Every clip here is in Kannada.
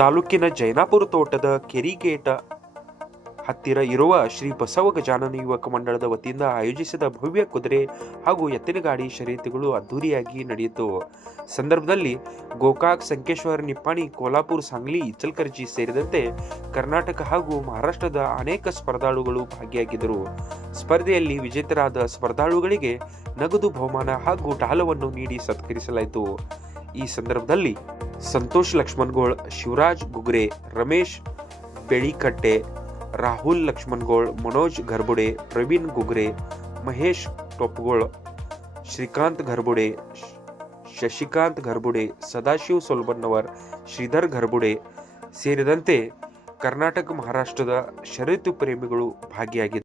ತಾಲೂಕಿನ ಜೈನಾಪುರ ತೋಟದ ಕೆರಿಗೇಟ ಹತ್ತಿರ ಇರುವ ಶ್ರೀ ಬಸವ ಗಜಾನನ ಯುವಕ ಮಂಡಳದ ವತಿಯಿಂದ ಆಯೋಜಿಸಿದ ಭವ್ಯ ಕುದುರೆ ಹಾಗೂ ಎತ್ತಿನಗಾಡಿ ಶರ್ಯತಿಗಳು ಅದ್ದೂರಿಯಾಗಿ ನಡೆಯಿತು. ಸಂದರ್ಭದಲ್ಲಿ ಗೋಕಾಕ್ ಸಂಕೇಶ್ವರ ನಿಪ್ಪಾಣಿ ಕೋಲ್ಹಾಪುರ ಸಾಂಗ್ಲಿ ಇಚಲ್ಕರ್ಜಿ ಸೇರಿದಂತೆ ಕರ್ನಾಟಕ ಹಾಗೂ ಮಹಾರಾಷ್ಟ್ರದ ಅನೇಕ ಸ್ಪರ್ಧಾಳುಗಳು ಭಾಗಿಯಾಗಿದ್ದರು. ಸ್ಪರ್ಧೆಯಲ್ಲಿ ವಿಜೇತರಾದ ಸ್ಪರ್ಧಾಳುಗಳಿಗೆ ನಗದು ಬಹುಮಾನ ಹಾಗೂ ಡಾಲವನ್ನು ನೀಡಿ ಸತ್ಕರಿಸಲಾಯಿತು. ಈ ಸಂದರ್ಭದಲ್ಲಿ ಸಂತೋಷ್ ಲಕ್ಷ್ಮಣ್ಗೋಳ್, ಶಿವರಾಜ್ ಗುಗ್ರೆ, ರಮೇಶ್ ಬೆಳಿಕಟ್ಟೆ ರಾಹುಲ್ ಲಕ್ಷ್ಮಣ್ಗೋಳ್, ಮನೋಜ್ ಗರ್ಬುಡೆ ಪ್ರವೀಣ್ ಗುಗ್ರೆ, ಮಹೇಶ್ ಟೊಪ್ಗೋಳ್, ಶ್ರೀಕಾಂತ್ ಗರ್ಬುಡೆ ಶ್- ಶಶಿಕಾಂತ್ ಗರ್ಬುಡೆ ಸದಾಶಿವ್ ಸೋಲ್ಬನ್ನವರ್, ಶ್ರೀಧರ್ ಗರ್ಬುಡೆ ಸೇರಿದಂತೆ ಕರ್ನಾಟಕ, ಮಹಾರಾಷ್ಟ್ರದ ಷರತ್ತು ಪ್ರೇಮಿಗಳು ಭಾಗಿಯಾಗಿದ್ದರು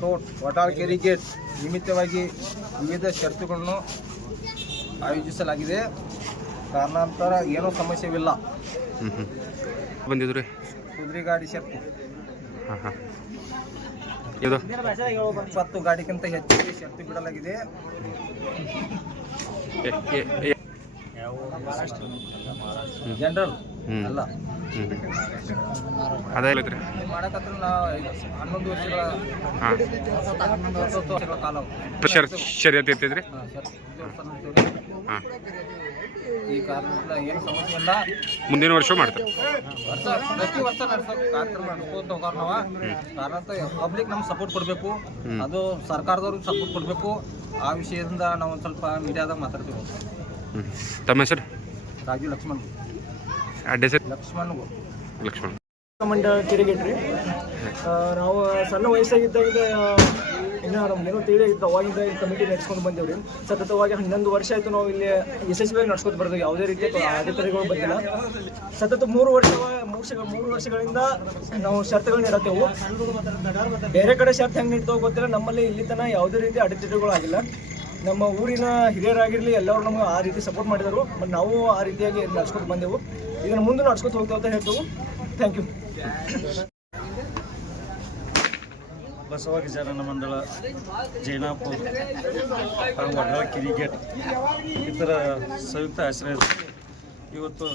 ತೋಟ್ ವಟಾಳ್ಕೆರೆ ಗೇಟ್ ನಿಮಿತ್ತವಾಗಿ ವಿವಿಧ ಷರತ್ತುಗಳನ್ನು ಆಯೋಜಿಸಲಾಗಿದೆ. ಕಾರಣಾಂತರ ಏನೂ ಸಮಸ್ಯೆವಿಲ್ಲ. ಬಂದಿದ್ರು? ಕುದುರೆ ಗಾಡಿ ಷರತ್ತು ಹಾಂ ಹಾಂ. ಇದು? ಇಪ್ಪತ್ತು ಗಾಡಿಗಿಂತ ಹೆಚ್ಚು ಷರತ್ತು ಬಿಡಲಾಗಿದೆ. ಜನರಲ್. ಅಲ್ಲ. ಅದೇ ಹೇಳಿದ್ರಿ. ಮಾಡಕತ್ರ ನಾವು ಹನ್ನೊಂದು ವರ್ಷಗಳ ಹಾಂ. ಹನ್ನೊಂದು ಹತ್ತೊಂದು ವರ್ಷಗಳ ಕಾಲ ಶರ್ ಶರ್ಯತ್ ಇರ್ತಿದ್ರಿ ಹಾ, ವರ್ಷ ಈ ಕಾರಣದಿಂದ ಏನು ಸಮಸ್ಯೆ ಇಲ್ಲ. ಮುಂದಿನ ವರ್ಷ ಮಾಡ್ತಾರೆ. ವರ್ಷ ಪ್ರತಿ ವರ್ಷ ನಡೆಸೋ ಕಾರ್ಯಕ್ರಮ ನಡೆಸ್ಕೊಂತ ಹೋಗಾರ ನಾವ. ಕಾರಣ ಪಬ್ಲಿಕ್ ನಮ್ಗೆ ಸಪೋರ್ಟ್ ಕೊಡಬೇಕು. ಅದು ಸರ್ಕಾರದವ್ರಿಗೆ ಸಪೋರ್ಟ್ ಕೊಡಬೇಕು. ಆ ವಿಷಯದಿಂದ ನಾವು ಒಂದು ಸ್ವಲ್ಪ ಮೀಡಿಯಾದಾಗ ಮಾತಾಡ್ತೀವಿ. ತಮ್ಮ ಹೆಸರು? ರಾಜು ಲಕ್ಷ್ಮಣ್. ಅಡ್ಡ ಹೆಸರು ಲಕ್ಷ್ಮಣ್ ಲಕ್ಷ್ಮಣ್. ಮಂಡ ತಿರುಗಿಟ್ರಿ. ನಾವು ಸಣ್ಣ ವಯಸ್ಸಾಗಿದ್ದಾಗ ಇನ್ನು ನಮ್ಗೇನೋ ತಿಳಿಯಾಗಿತ್ತು ಅವಾಗಿಂದ ಈ ಕಮಿಟಿ ನಡೆಸ್ಕೊಂಡು ಬಂದೇವ್ರಿ. ಸತತವಾಗಿ ಹನ್ನೊಂದು ವರ್ಷ ಆಯಿತು ನಾವು ಇಲ್ಲಿ ಯಶಸ್ವಿಯಾಗಿ ನಡ್ಸ್ಕೊತ ಬರ್ತೀವಿ ಯಾವುದೇ ರೀತಿಯ ಅಡೆತಡೆಗಳು ಬಂದಿಲ್ಲ. ಸತತ ಮೂರು ವರ್ಷ ಮೂರು ಮೂರು ವರ್ಷಗಳಿಂದ ನಾವು ಶರ್ತಗಳನ್ನ ಇಡತ್ತೇವು. ಬೇರೆ ಕಡೆ ಶರ್ತ್ ಹೆಂಗೆ ನೀಡ್ತಾವ ಗೊತ್ತಿಲ್ಲ. ನಮ್ಮಲ್ಲಿ ಇಲ್ಲಿ ತನಕ ಯಾವುದೇ ರೀತಿ ಅಡೆತಡೆಗಳು ಆಗಿಲ್ಲ. ನಮ್ಮ ಊರಿನ ಹಿರಿಯರಾಗಿರಲಿ ಎಲ್ಲರೂ ನಮಗೆ ಆ ರೀತಿ ಸಪೋರ್ಟ್ ಮಾಡಿದರು. ಬಟ್ ನಾವು ಆ ರೀತಿಯಾಗಿ ನಡ್ಸ್ಕೊಟ್ಟು ಬಂದೆವು. ಇದನ್ನು ಮುಂದೆ ನಡ್ಸ್ಕೊತ ಹೋಗ್ತೇವೆ ಅಂತ ಹೇಳ್ತೇವೆ. ಥ್ಯಾಂಕ್ ಯು ಬಸವ ಜನನ ಮಂಡಳ ಜೈನಾಪುರ ಹಾಗೂ ವಡ್ರ ಕಿರಿಗೇಟ್ ಸಂಯುಕ್ತ ಆಶ್ರಯ. ಇವತ್ತು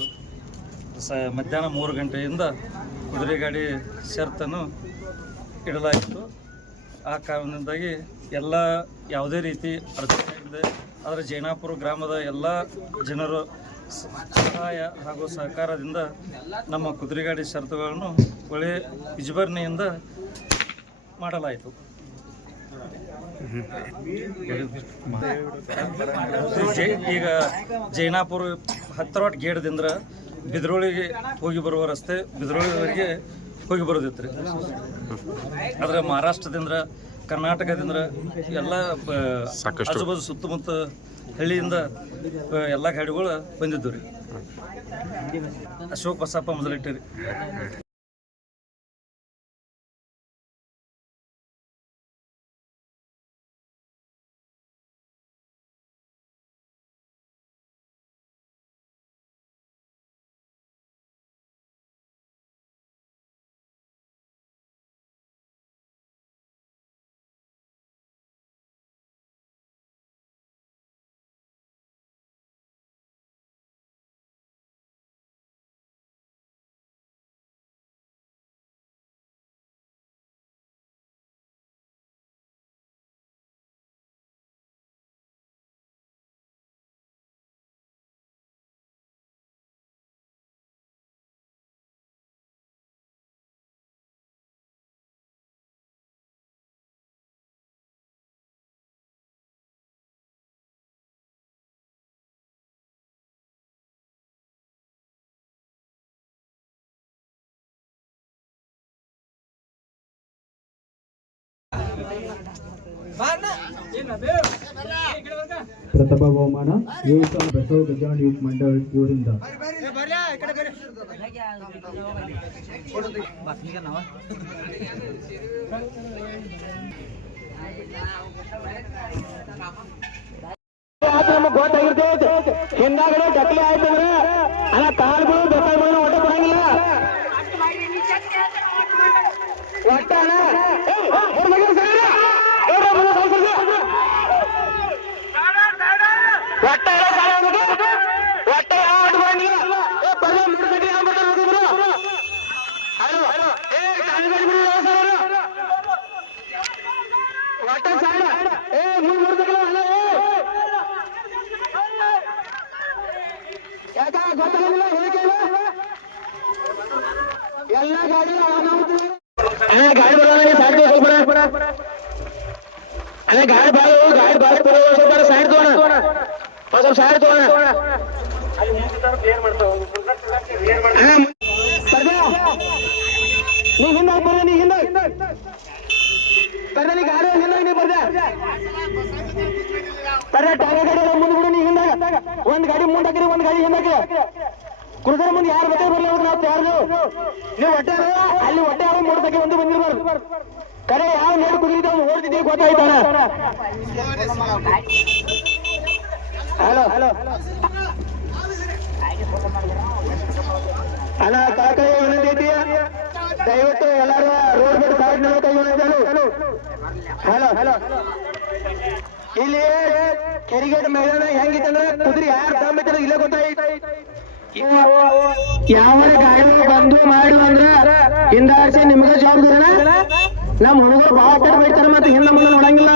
ಸ ಮಧ್ಯಾಹ್ನ ಮೂರು ಗಂಟೆಯಿಂದ ಕುದುರೆ ಗಾಡಿ ಶರ್ತನ್ನು ಇಡಲಾಗಿತ್ತು. ಆ ಕಾರಣದಿಂದಾಗಿ ಎಲ್ಲ ಯಾವುದೇ ರೀತಿ ಅಡಚಣೆ ಆದರೆ ಜೈನಾಪುರ ಗ್ರಾಮದ ಎಲ್ಲ ಜನರು ಸಹಾಯ ಹಾಗೂ ಸಹಕಾರದಿಂದ ನಮ್ಮ ಕುದುರೆಗಾಡಿ ಷರತ್ತುಗಳನ್ನು ಒಳ್ಳೆಯ ವಿಜೃಂಭಣೆಯಿಂದ ಮಾಡಲಾಯಿತು. ಈಗ ಜೈನಾಪುರ ಹತ್ತರವಾಟ್ ಗೇಟ್ದಿಂದ ಬಿದ್ರೋಳಿಗೆ ಹೋಗಿ ಬರುವ ರಸ್ತೆ ಬಿದ್ರೋಳಿವರೆಗೆ ಹೋಗಿ ಬರೋದಿತ್ತು ರೀ. ಆದರೆ ಮಹಾರಾಷ್ಟ್ರದಿಂದ ಕರ್ನಾಟಕದಿಂದ ಎಲ್ಲ. ಆಜುಬಾಜು ಸುತ್ತಮುತ್ತ ಹಳ್ಳಿಯಿಂದ ಎಲ್ಲ ಗಾಡಿಗಳು ಬಂದಿದ್ದು ರೀ ಅಶೋಕ್ ಬಸಪ್ಪ ಮೊದಲಿಟ್ಟಿರಿ ಪ್ರಥಮ ಬಹುಮಾನ ಯುವಕ ಬಸವ ಗಜಾನ ಯೂತ್ ಮಂಡಳ ಇವರಿಂದ ನಮಗೆ ಗೊತ್ತಾಗಿರ್ತೈತೆ ಹಿಂದಾಗಡೆ ಡಕ್ಲಿ ಆಯ್ತಂದ್ರೆ ಹಿಂದೆ ಬರ್ದೆ ನೀ ಹಿಂದೆ. ನೀ ಗಾಡಿ ಹಿಂದೆ ನೀ ಬರ್ದೆ. ಸ್ಪರ್ಧಾ, ಟಾಂಗ ಗಾಡಿ ಮುಂದೆ ಬಿಡು ನೀ ಹಿಂದೆ. ಒಂದ್ ಗಾಡಿ ಮುಂದೆ ಹಾಕಿರಿ ಒಂದ್ ಗಾಡಿ ಹಿಂದೆ ಹಾಕಿರಿ. ಕುರುಸರ ಮುಂದೆ ಯಾರು ಬೇಕಾದ್ರೆ ಬರ್ಲಿ ಅವ್ರು ನಾವು ಯಾರು ನೀವು ಹೊಟ್ಟೆ ಅಲ್ಲಿ ಹೊಟ್ಟೆ ಮೂರು ಬಗ್ಗೆ ಒಂದು ಬಂದಿರ್ಬಾರ್ದು. ಕರೆ ಯಾವ ನೀರು ಕುದುರಿತ ಅವ್ನು ಓಡ್ತಿದ್ದೆ ಗೊತ್ತಾಯ್ತಾನ. ಹಲೋ. ಹಲೋ ವಿನಂತಿ ಐತಿ ದಯವಿಟ್ಟು ಎಲ್ಲರೂ ರೋಡ್ ಬಿಟ್ಟು ಸೈಡ್ ನೋಡಿ ಕೈ ವಿನಂತಿ ಹಲೋ. ಹಲೋ. ಇಲ್ಲಿ ಕೆರಿಗೇಟ್ ಮೈದಾನ ಹೆಂಗಿತ್ತಂದ್ರೆ ಕುದುರೆ ಯಾರು ತಂಬಿತ್ತಾರ ಇಲ್ಲೇ ಗೊತ್ತಾಯ್ತು. ಯಾವ ಗಾಡಿ ಬಂದು ಮಾಡು ಅಂದ್ರ ಹಿಂದಾಡ್ಸಿ ನಿಮ್ಗೆ ಜವಾಬ್ದಾರಿನ? ನಮ್ಮ ಹುಡುಗರು ಭಾಳ ಕಡೆ ಬೈತಾರ ಮತ್ತೆ ಹಿಂದೆ ಮುಂದೆ ನೋಡಂಗಿಲ್ಲ.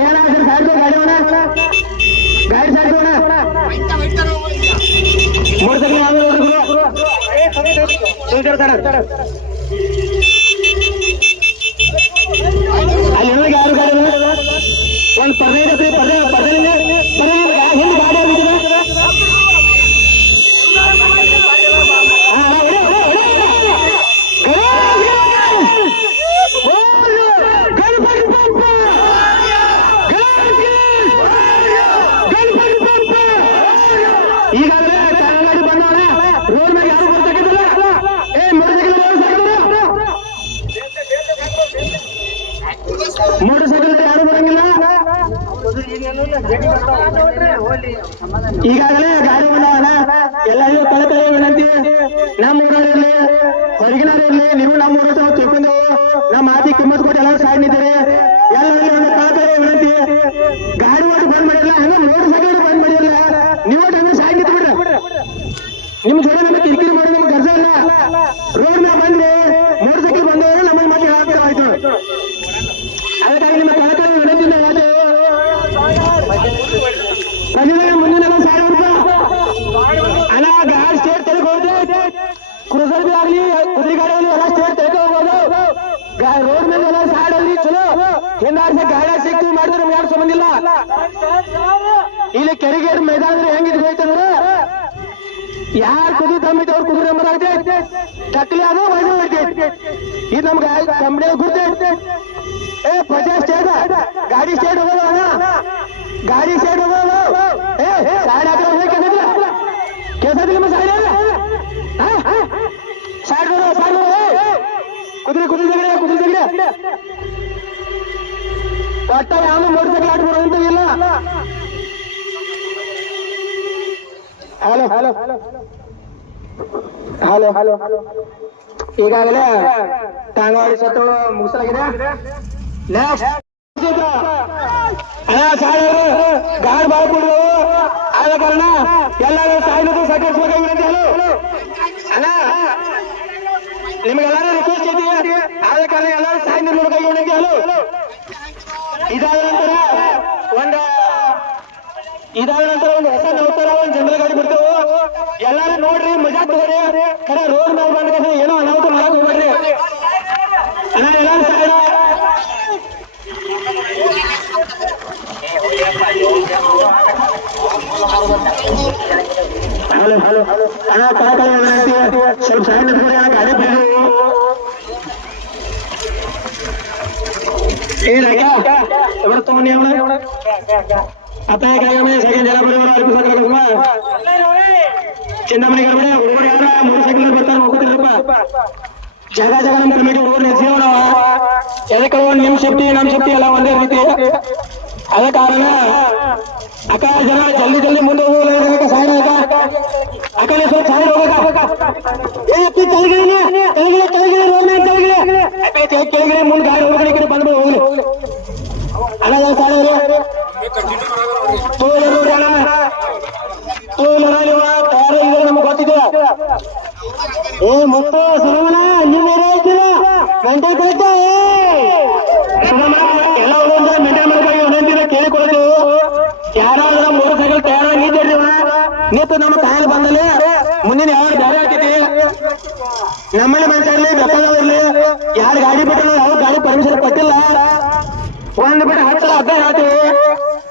ಏನಾಗ್ತದೆ ಸಾಯ್ತು ಗಾಡಿ ಗಾಡಿ ಸಾಯ್ತು ಸರ್ ಅಲ್ಲಿ ಈಗಾಗಲೇ ಗಾಡಿ ಬಂದವನ ಎಲ್ಲರಿಗೂ ಕಳಕಳಿ ವಿನಂತಿ. ನಮ್ಮ ಊರಲ್ಲಿ ಹೊರಗಿನ ನೀವು ನಮ್ಮ ಊರ ತಿಳ್ಕೊಂಡು ನಮ್ಮ ಮಾತಿ ಕಿಮ್ಮತ್ ಕೊಟ್ಟು ಎಲ್ಲರೂ ಸೈಡ್ ನಿಂತೀರಿ ಎಲ್ಲರಿಗೂ ಒಂದು ಕಳಕಳಿ ವಿನಂತಿ ಗಾಡಿ ಒಟ್ಟು ಬಂದ್ ಮಾಡಿರಲ್ಲ ಹಂಗ ಮೋಟರ್ ಸೈಕಲ್ ಬಂದ್ ಮಾಡಿರಲ್ಲ ನೀವು ಒಟ್ಟು ಹಂಗ ಸೈಡ್ ನಿಂತು ಬಿಡ್ರಿ ನಿಮ್ ಜೋಡಿ ನಮಗೆ ಕಿರಿಕಿರಿ ಮಾಡಿ ನಮ್ಗೆ ಗರ್ಜ ಇಲ್ಲ ರೋಡ್ ಮ್ಯಾಗ ಬಂದ್ರಿ ಮೋಟರ್ ಸೈಕಲ್ ಬಂದವರು ನಮಗೆ ಮತ್ತೆ ಹೇಳ್ತಾರೆ ಆಯ್ತು ಅದಕ್ಕಾಗಿ ನಿಮ್ಮ ಕಳಕಳಿ ವಿನಂತಿಯಿಂದ ಹೇಳ್ತೇವೆ ಬಂದಿದ್ದಾರೆ ಮುಂದಿನ ಸಾವಿರ ರೂಪಾಯಿ ಅಣ್ಣ ಗಾಡಿ ಸ್ಟೇಟ್ ತೆಗೆದು ಹೋಗುತ್ತೆ ಕ್ರೂಸರ್ ಬಿ ಆಗ್ಲಿ ಕುದುರೆ ಗಾಡಿ ಎಲ್ಲ ಸ್ಟೇಟ್ ತೆಗೆದು ಹೋಗೋದು ರೋಡ್ ಮೇಲೆ ಎಲ್ಲ ಸೈಡ್ ಅಲ್ಲಿ ಚಲೋ ಹಿಂದಾಡ್ಸ ಗಾಡಿ ಸಿಕ್ತು ಮಾಡಿದ್ರೆ ನಮ್ಗೆ ಯಾರು ಸಂಬಂಧ ಇಲ್ಲ ಇಲ್ಲಿ ಕೆರಿಗೇಡ್ ಮೈದಾನ ಹೆಂಗ್ ಇಟ್ಕೊಯ್ತಂದ್ರೆ ಯಾರು ಕುದುರೆ ತಂಬಿಟ್ಟು ಅವ್ರು ಕುದುರೆ ನಂಬರ್ ಆಗುತ್ತೆ ಟಕ್ಲಿ ಅದು ವೈದ್ಯ ಹೊಡಿತೈತೆ ಇದು ನಮ್ಗೆ ಕಂಪ್ನಿ ಗುರ್ತೈತೆ ಏ ಪಚಾಸ್ ಸ್ಟೇಟ್ ಗಾಡಿ ಸ್ಟೇಟ್ ಹೋಗೋದು ಅಣ್ಣ ಗಾಡಿ ಸೈಡ್ ಹೋಗೋದು ಏ ಸೈಡ್ ಹಾಕಿ ಹೋಗಿ ಕೆಸದಿಲ್ಲ ಕೆಸದಿಲ್ಲ ನಿಮ್ಮ ಸೈಡ್ ಸೈಡ್ ಬರೋ ಸೈಡ್ ಬರೋ ಕುದುರೆ ಕುದುರೆ ತೆಗಡೆ ಕುದುರೆ ತೆಗಡೆ ಒಟ್ಟ ಯಾವ ಮೋಟರ್ ಸೈಕಲ್ ಆಟ ಬರೋದಂತ ಇಲ್ಲ. Hello hello. Hello hello. ಈಗಾಗಲೇ ಟಾಂಗವಾಡಿ ಸತ್ತು ಮುಗಿಸಲಾಗಿದೆ. ನೆಕ್ಸ್ಟ್ ಗಾಡ್ ಬಾಳ್ಬಿಡು ಆದ ಕಾರಣ? ಎಲ್ಲರೂ ಸಾಯ್ಬೇಕು ಸಹಕರಿಸಬೇಕು ವಿನಂತಿ ಹೇಳು. ಅಣ್ಣ ರಿಕ್ವೆಸ್ಟ್ ಐತಿ ಆದ ಕಾರಣ, ಎಲ್ಲರೂ ಸಾಯ್ ನಿಲ್ಬೇಕು ವಿನಂತಿ ಹೇಳು. ಇದಾದ ನಂತರ ಒಂದು, ಇದಾದ ನಂತರ ಒಂದು ಹೊಸ ನೌಕರ, ಒಂದು ಜನರಲ್ ಗಾಡಿ ಬಿಡ್ತೇವೆ ಎಲ್ಲರೂ ನೋಡ್ರಿ, ಮಜಾ ತಗೋರಿ. ಕರೆ ರೋಡ್ ಮೇಲೆ ಬಂದ್ರೆ ಏನೋ ಅನಾಹುತ ಮಾಡಕ್ ಹೋಗ್ಬೇಡ್ರಿ. Hello hello hello. ಅಣ್ಣ ಸ್ವಲ್ಪ ಸಹಾಯ ಗಾಡಿ ಬಿಡಿ. ಏ ರಕ್ಕ ಎವರ ತಗೊಂಡಿ ಅವನ? ಅತ್ತ ಕಾಯಮೆ ಸೆಕೆಂಡ್ ಜನ ಬರೋರು ಅಲ್ಪ ಸಕಲ ಕುಮ ಚಿನ್ನಮಣಿ ಗರ್ಭಣೆ ಹುಡುಗರು ಯಾರ? ಮೂರು ಸೈಕಲ್ ಬರ್ತಾರೆ ಹೋಗುತ್ತಿರಪ್ಪ ಜಾಗ ಜಾಗ ನಮ್ಮ ಕಮಿಟಿ ಹುಡುಗರು ನಿಲ್ಸಿವ ನಾವು ನಿಮ್ ಶಕ್ತಿ, ನಮ್ ಶಕ್ತಿ ಎಲ್ಲ ಒಂದೇ ರೀತಿ. ಅದ ಕಾರಣ, ಅಕ್ಕ, ಜನ, ಜಲ್ದಿ ಜಲ್ದಿ ಮುಂದೆ ಹೋಗಲ್ಲ ಸೈಡ್ ಅಕ್ಕ ಅಕ್ಕನೇ ಸ್ವಲ್ಪ ಸೈಡ್ ಹೋಗಕ್ಕ ಏ ಅಪ್ಪಿ ಕೆಳಗಿಳಿ ಕೆಳಗಿಳಿ ಕೆಳಗಿಳಿ ಕೆಳಗಿಳಿ, ಮುಂದೆ. ನಿಂತು ನಮ್ಮ ಕಾಯಿಲೆ ಬಂದಲ್ಲಿ ಮುಂದಿನ ಯಾರು ಬೇರೆ ಹಾಕಿತಿ ನಮ್ಮನೆ ಮನುಷ್ಯರ್ಲಿ ಬೆಕ್ಕದವ್ರಲ್ಲಿ ಯಾರು ಗಾಡಿ ಬಿಟ್ಟು ಯಾವ ಗಾಡಿ ಪರ್ಮಿಷನ್ ಕೊಟ್ಟಿಲ್ಲ? ಒಂದ್ ಬಿಟ್ಟು ಹತ್ತಿರ ಹಬ್ಬ ಹೇಳ್ತೀವಿ.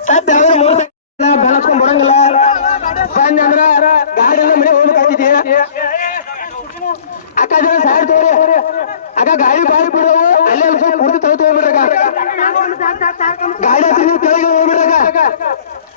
ಸತ್ಯ ಮೂರ್ ಬೆಳಸ್ಕೊಂಡ್ ಬಿಡಂಗಿಲ್ಲ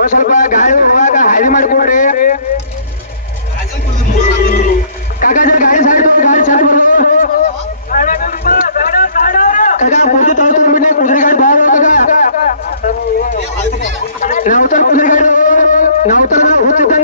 ಒಂದ್ ಸ್ವಲ್ಪ ಗಾಡಿ ಹೋಗುವಾಗ ಹಾದಿ ಮಾಡಿಕೊಡ್ರಿ ಕಾಕಾಜಿ ಗಾಡಿ ಸೈಡ್ ಗಾಡಿ ಸೈಡ್ ಬರು. ಕಾಕ ಕುದುರೆ ತಗೊಂಡು ಬಿಡ್ಲಿ ಕುದುರೆ ಗಾಡಿ ಭಾಳ ನಾವು ತರ ಕುದುರೆ ಗಾಡಿ ನಾವು ತರ ಹುಚ್ಚಿದ್ದಂಗ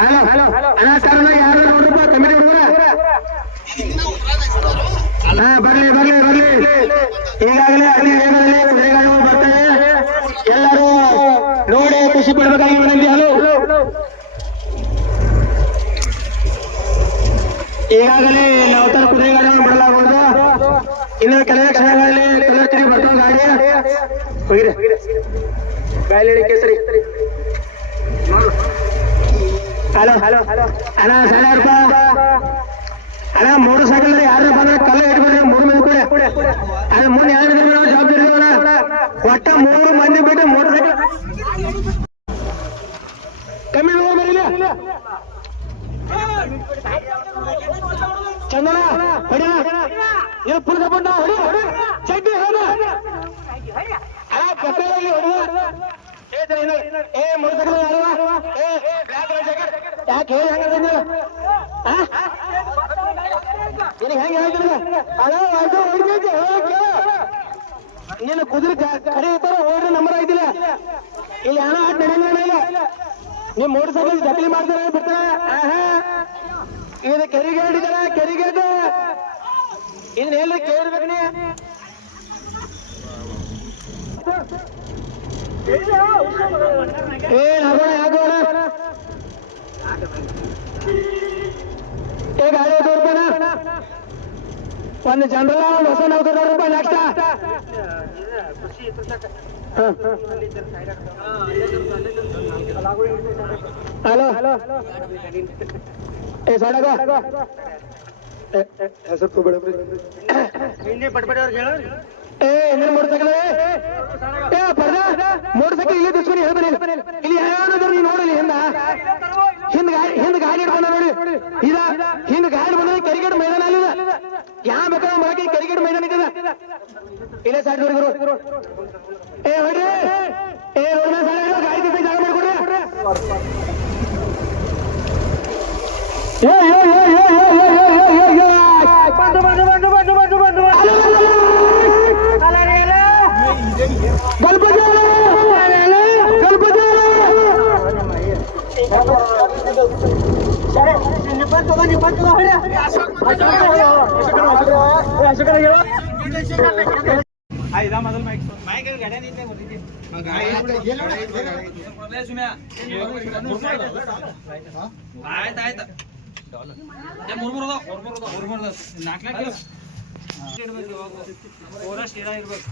ಹಲೋ ಹಲೋ. ಅಣ್ಣ ಕಾರಣ ಯಾರು ಕಮಿಟಿ ಹುಡುಗರ? ಹಾ, ಬರ್ಲಿ ಬರ್ಲಿ ಈಗಾಗಲೇ ಅಗ್ನಿ ವೇಗದಲ್ಲಿ ಕುದುರೆಗಳು ಬರ್ತವೆ. ಎಲ್ಲರೂ ನೋಡಿ ಖುಷಿ ಪಡ್ಬೇಕಾಗಿ ಹಲೋ. ಈಗಾಗಲೇ ನವತರ ಕುದುರೆಗಳನ್ನು ಬಿಡಲಾಗುವುದು. ಇನ್ನು ಕೆಲವೇ ಕ್ಷಣಗಳಲ್ಲಿ ಕಲರ್ ತಿರುಗಿ ಬರ್ತಾವ ಗಾಡಿ. ಹೋಗಿರಿ. ಕೇಸರಿ ಹಲೋ ಹಲೋ ಹಲೋ. ಅಣ್ಣ ಸಾಡಾರಪ್ಪ ಅಣ್ಣ, ಮೂರು ಸೈಕಲ್ ಯಾರ ಬಂದ್ರೆ ಕಲ್ಲ ಇಟ್ಬಿಡ್ರಿ, ಮೂರು ಮಂದಿ ಕೂಡ. ಅಣ್ಣ ಮುಂದೆ ಯಾರು ಜವಾಬ್ದಾರಿ. ಒಟ್ಟ ಮೂರು ಮಂದಿ ಬಿಟ್ಟು ಮೂರು ಸೈಕಲ್ ಕಮ್ಮಿ ಚಂದನ ಹೊಡಿ ಇದು ಫುಲ್ ಸಪೋರ್ಟ್ ಹೊಡಿ. ಚಡ್ಡಿ ಹೊಡಿ ಏ ಮೂರು ಏನು? ಯಾಕೆ ಹೇಳಿ ಹಂಗ ನೀನು ಕುದುರೆ ಕಡೆ ಇರ್ತಾರ ಓಡ್ರಿ ನಂಬರ್ ಐತಿಲ್ಲ ಇಲ್ಲಿ ಹಣ ಆಟ ನಡೆಯಂಗಿಲ್ಲ ನೀವು ಮೋಟರ್ ಸೈಕಲ್ ಜಕಲಿ ಮಾಡ್ತಾರೆ, ಬಿಡ್ತಾರ? ಇದು ಕೆರಿಗೆ ಹಿಡಿದಾರ, ಕೆರಿಗೆ ಇದನ್ನ ಎಲ್ಲಿ ಕೇಳ್ಬೇಕು ನೀ ಏನ್ ಆಗೋಣ ಆಗೋಣ ಈಗ ಐವತ್ತು ರೂಪಾಯಿನ ಒಂದು ಜನರಲ್ಲ ಒಂದು ಹೊಸ ರೂಪಾಯಿ ನೆಕ್ಸ್ಟ್ ಹಲೋ ಏ ಸಡಗ ಹೆಸರು ಏ ಇನ್ನೇನು ಏ ಇಲ್ಲಿ ದುಚ್ಕೊಂಡು ಇಲ್ಲಿ ಯಾವ್ದಾದ್ರು ನೋಡಲಿ ಹಿಂದ ಹಿಂದ್ ಗಾಡಿ ಹಿಂದ್ ಗಾಡಿ ಬಂದ ನೋಡಿ. ಇದ, ಹಿಂದ್ ಗಾಡಿ ಬಂದ ಕರಿಗಡ್ ಮೈದಾನ ಅಲ್ಲಿದ ಯಾ ಬೇಕಾದ್ರೆ ಮರಕ್ಕೆ ಕರಿಗಡ್ ಮೈದಾನ ಇದೆ. ಇಲ್ಲೇ ಸಾಟ್ ನೋಡಿ ಏ, ಹೊಡ್ರಿ. ಏ ಹೊಡ ಸಾಡ ಗಾಡಿ ತಿಂದ ಜಾಗ ಮಾಡ್ಕೊಡ್ರಿ. ಏ ಏ ಏ ಏ ಆಯ್ತಾಯ್ತು ನಾಲ್ಕು ನಾಲ್ಕು ಇರ್ಬೇಕು